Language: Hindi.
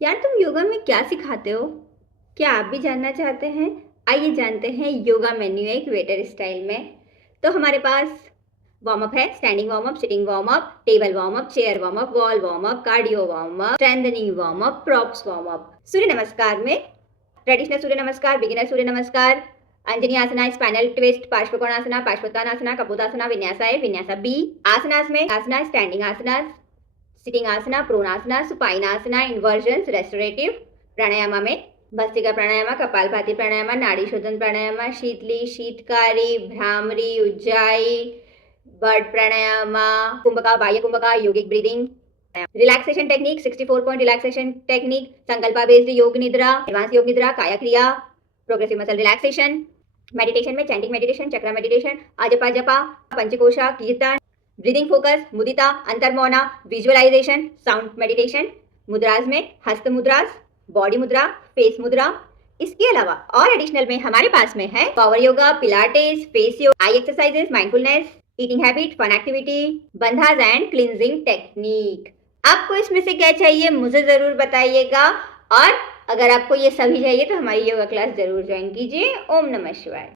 यार तुम योगा में क्या सिखाते हो? क्या आप भी जानना चाहते हैं? आइए जानते हैं योगा मेन्यू एक वेटर स्टाइल में। तो हमारे पास वार्म अप है, standing warm up, sitting warm up, table warm up, chair warm up, wall warm up, cardio warm up, strengthening warm up, props warm up. Surya Namaskar में traditional Surya Namaskar, beginner Surya Namaskar, Anjani asana, spinal twist, Parsvakonasana, Parsvottanasana, Kapotasana, vinyasa है, विन्यासा बी। आसनास में आसना, स्टैंडिंग आसना, सिटिंग आसना, प्रोनासना, सुपाइन आसना, इन्वर्जन, रेस्टोरेटिव। प्राणायामा में Bhastrika pranayama, Kapalbhati pranayama, Nadi Shodhan pranayama, Sheetali, Sheetkari, Bhramari, Ujjayi, bird pranayama, kumbhaka, bahya kumbhaka, yogic breathing, relaxation technique, 64 point relaxation technique, sankalpa based yoga nidra, advance yoga nidra, kaya kriya, progressive muscle relaxation. Meditation में chanting meditation, chakra meditation, ajapa japa, panchakosha, kirtan, breathing focus, mudita, antarmauna, visualisation, sound meditation. Mudras में हस्त मुद्रास, बॉडी मुद्रा, फेस मुद्रा। इसके अलावा और एडिशनल में हमारे पास में है power yoga, pilates, face yoga, eye exercises, mindfulness, eating habit, fun activity, bandhas and cleansing technique. आपको इसमें से क्या चाहिए मुझे जरूर बताइएगा, और अगर आपको ये सभी चाहिए तो हमारी योगा क्लास जरूर ज्वाइन कीजिए। ओम नमः शिवाय।